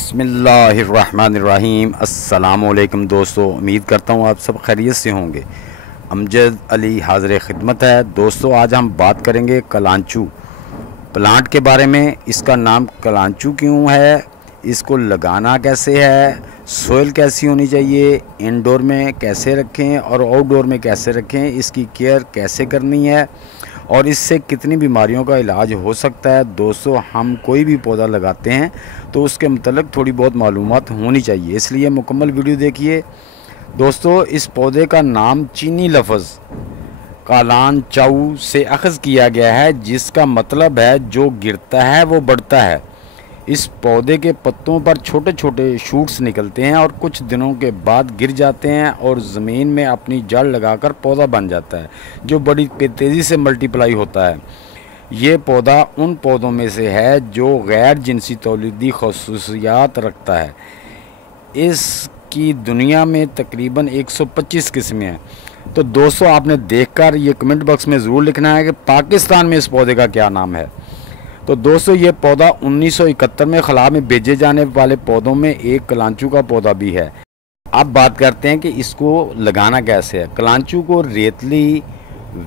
बिस्मिल्लाहिर्रहमानिर्रहीम। अस्सलामुअलैकुम दोस्तों, उम्मीद करता हूँ आप सब खैरियत से होंगे। अमजद अली हाज़िर खिदमत है। दोस्तों, आज हम बात करेंगे कलांचू प्लांट के बारे में। इसका नाम कलांचू क्यों है, इसको लगाना कैसे है, सोइल कैसी होनी चाहिए, इंडोर में कैसे रखें और आउटडोर में कैसे रखें, इसकी केयर कैसे करनी है और इससे कितनी बीमारियों का इलाज हो सकता है। दोस्तों, हम कोई भी पौधा लगाते हैं तो उसके मतलब थोड़ी बहुत मालूमात होनी चाहिए, इसलिए मुकम्मल वीडियो देखिए। दोस्तों, इस पौधे का नाम चीनी लफ्ज़ कालांचाऊ से अख़ज़ किया गया है, जिसका मतलब है जो गिरता है वो बढ़ता है। इस पौधे के पत्तों पर छोटे छोटे शूट्स निकलते हैं और कुछ दिनों के बाद गिर जाते हैं और ज़मीन में अपनी जड़ लगाकर पौधा बन जाता है, जो बड़ी तेज़ी से मल्टीप्लाई होता है। ये पौधा उन पौधों में से है जो गैर जिनसी तौलीदी खसूसियात रखता है। इसकी दुनिया में तकरीबन 125 किस्में हैं। तो दोस्तों, आपने देखकर ये कमेंट बॉक्स में ज़रूर लिखना है कि पाकिस्तान में इस पौधे का क्या नाम है। तो दोस्तों, ये पौधा 1971 में खला में भेजे जाने वाले पौधों में एक कलांचू का पौधा भी है। अब बात करते हैं कि इसको लगाना कैसे है। कलांचू को रेतली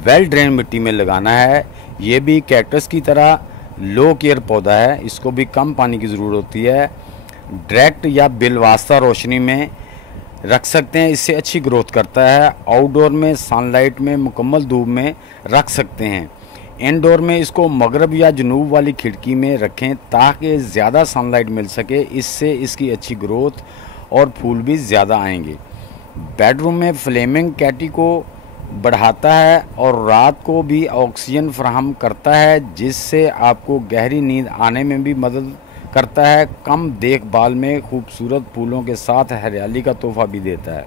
वेल ड्रेन मिट्टी में लगाना है। ये भी कैक्टस की तरह लो केयर पौधा है, इसको भी कम पानी की ज़रूरत होती है। डायरेक्ट या बिलवास्ता रोशनी में रख सकते हैं, इससे अच्छी ग्रोथ करता है। आउटडोर में सनलाइट में मुकम्मल धूप में रख सकते हैं। इंडोर में इसको मगरब या जनूब वाली खिड़की में रखें ताकि ज़्यादा सनलाइट मिल सके, इससे इसकी अच्छी ग्रोथ और फूल भी ज़्यादा आएंगे। बेडरूम में फ्लेमिंग कैटी को बढ़ाता है और रात को भी ऑक्सीजन फराहम करता है, जिससे आपको गहरी नींद आने में भी मदद करता है। कम देखभाल में खूबसूरत फूलों के साथ हरियाली का तोहफा भी देता है।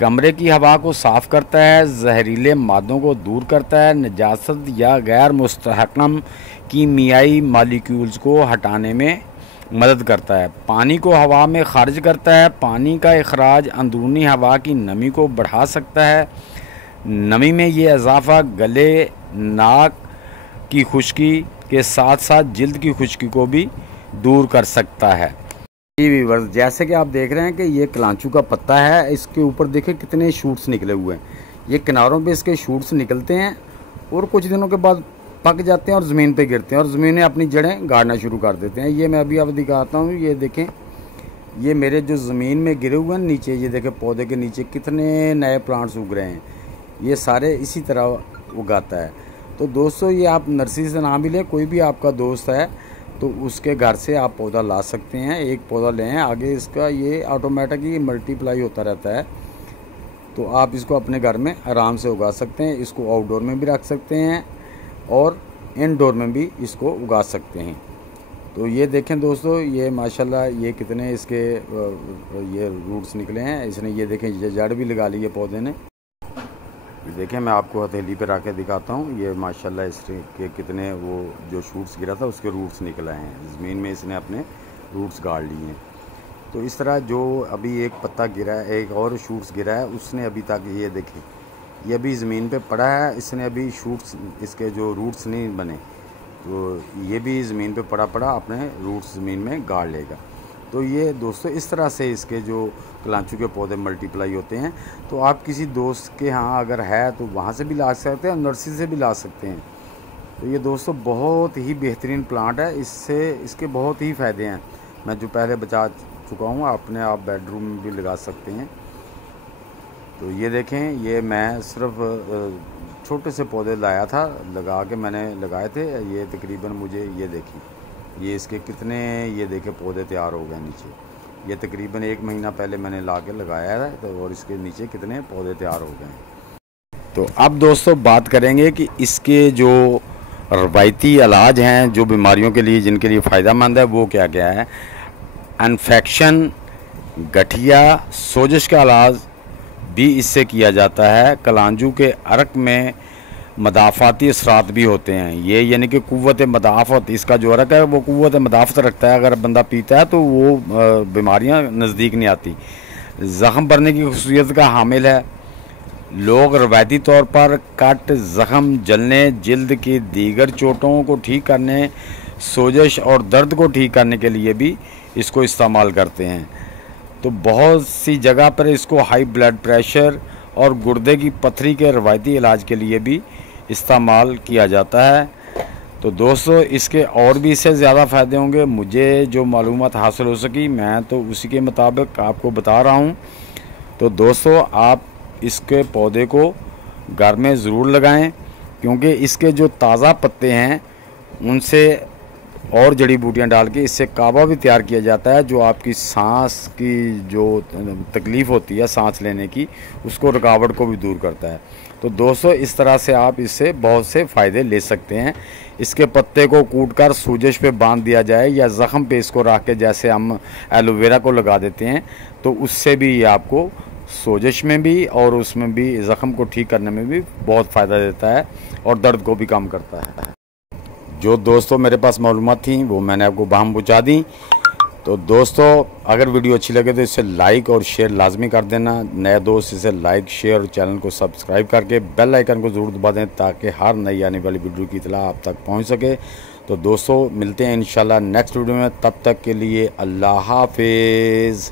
कमरे की हवा को साफ़ करता है, जहरीले मादों को दूर करता है, नजासत या गैर मुस्तहकम कीमियाई मालिक्यूल्स को हटाने में मदद करता है। पानी को हवा में खारिज करता है। पानी का इखराज अंदरूनी हवा की नमी को बढ़ा सकता है। नमी में ये इजाफा गले, नाक की खुश्की के साथ साथ जिल्द की खुश्की को भी दूर कर सकता है। व्यूअर्स, जैसे कि आप देख रहे हैं कि ये कलांचू का पत्ता है, इसके ऊपर देखिए कितने शूट्स निकले हुए हैं। ये किनारों पे इसके शूट्स निकलते हैं और कुछ दिनों के बाद पक जाते हैं और ज़मीन पे गिरते हैं और ज़मीन में अपनी जड़ें गाड़ना शुरू कर देते हैं। ये मैं अभी आपको दिखाता हूँ। ये देखें, ये मेरे जो ज़मीन में गिरे हुए हैं नीचे, ये देखें पौधे के नीचे कितने नए प्लांट्स उग रहे हैं। ये सारे इसी तरह उगाता है। तो दोस्तों, ये आप नर्सरी से ना भी लें, कोई भी आपका दोस्त है तो उसके घर से आप पौधा ला सकते हैं। एक पौधा लें, आगे इसका ये ऑटोमेटिक ही मल्टीप्लाई होता रहता है, तो आप इसको अपने घर में आराम से उगा सकते हैं। इसको आउटडोर में भी रख सकते हैं और इनडोर में भी इसको उगा सकते हैं। तो ये देखें दोस्तों, ये माशाल्लाह ये कितने इसके ये रूट्स निकले हैं। इसने ये देखें, ये जड़ भी लगा ली है पौधे ने। ये देखें, मैं आपको हथेली पे रख के दिखाता हूँ। ये माशाल्लाह इसके कितने वो जो शूट्स गिरा था उसके रूट्स निकल आए हैं। ज़मीन में इसने अपने रूट्स गाड़ लिए हैं। तो इस तरह जो अभी एक पत्ता गिरा है, एक और शूट्स गिरा है, उसने अभी तक ये देखें, ये अभी ज़मीन पे पड़ा है, इसने अभी शूट्स, इसके जो रूट्स नहीं बने, तो ये भी ज़मीन पे पड़ा अपने रूट्स ज़मीन में गाड़ लेगा। तो ये दोस्तों, इस तरह से इसके जो कलांचू के पौधे मल्टीप्लाई होते हैं। तो आप किसी दोस्त के यहाँ अगर है तो वहाँ से भी ला सकते हैं, नर्सरी से भी ला सकते हैं। तो ये दोस्तों बहुत ही बेहतरीन प्लांट है, इससे इसके बहुत ही फ़ायदे हैं। मैं जो पहले बता चुका हूँ, अपने आप बेडरूम में भी लगा सकते हैं। तो ये देखें, ये मैं सिर्फ छोटे से पौधे लाया था, लगा के मैंने लगाए थे। ये तकरीबन मुझे ये देखिए, ये इसके कितने ये देखे पौधे तैयार हो गए नीचे। ये तकरीबन 1 महीना पहले मैंने ला के लगाया है, तो और इसके नीचे कितने पौधे तैयार हो गए हैं। तो अब दोस्तों बात करेंगे कि इसके जो रवायती इलाज हैं जो बीमारियों के लिए, जिनके लिए फ़ायदेमंद है, वो क्या क्या है। इन्फेक्शन, गठिया, सोजिश का इलाज भी इससे किया जाता है। कलांचू के अर्क में मदाफ़ाती असरात भी होते हैं। ये यानी कि क़ुव्वत मदाफ़त, इसका जो अर्क है वो क़ुव्वत मदाफ़त रखता है। अगर बंदा पीता है तो वो बीमारियां नज़दीक नहीं आती। ज़ख़म भरने की खसूसियत का हामिल है। लोग रवायती तौर पर कट, ज़ख़म, जलने, जिल्द की दीगर चोटों को ठीक करने, सोजिश और दर्द को ठीक करने के लिए भी इसको इस्तेमाल करते हैं। तो बहुत सी जगह पर इसको हाई ब्लड प्रेशर और गुर्दे की पथरी के रवायती इलाज के लिए भी इस्तेमाल किया जाता है। तो दोस्तों इसके और भी इससे ज़्यादा फ़ायदे होंगे, मुझे जो मालूमात हासिल हो सकी मैं तो उसी के मुताबिक आपको बता रहा हूँ। तो दोस्तों आप इसके पौधे को घर में ज़रूर लगाएं, क्योंकि इसके जो ताज़ा पत्ते हैं उनसे और जड़ी बूटियां डाल के इससे कावा भी तैयार किया जाता है, जो आपकी सांस की जो तकलीफ़ होती है सांस लेने की, उसको रुकावट को भी दूर करता है। तो दोस्तों इस तरह से आप इससे बहुत से फ़ायदे ले सकते हैं। इसके पत्ते को कूटकर सूजश पे बांध दिया जाए या ज़ख़म पे इसको रख के जैसे हम एलोवेरा को लगा देते हैं, तो उससे भी ये आपको सोजिश में भी और उसमें भी ज़ख़म को ठीक करने में भी बहुत फ़ायदा देता है और दर्द को भी कम करता है। जो दोस्तों मेरे पास मालूमात थी वो मैंने आपको बाहम पहुँचा दी। तो दोस्तों अगर वीडियो अच्छी लगे तो इसे लाइक और शेयर लाजमी कर देना। नए दोस्त इसे लाइक शेयर और चैनल को सब्सक्राइब करके बेल आइकन को ज़रूर दबा दें, ताकि हर नई आने वाली वीडियो की इत्तला आप तक पहुंच सके। तो दोस्तों मिलते हैं इंशाल्लाह नेक्स्ट वीडियो में, तब तक के लिए अल्लाह हाफिज़।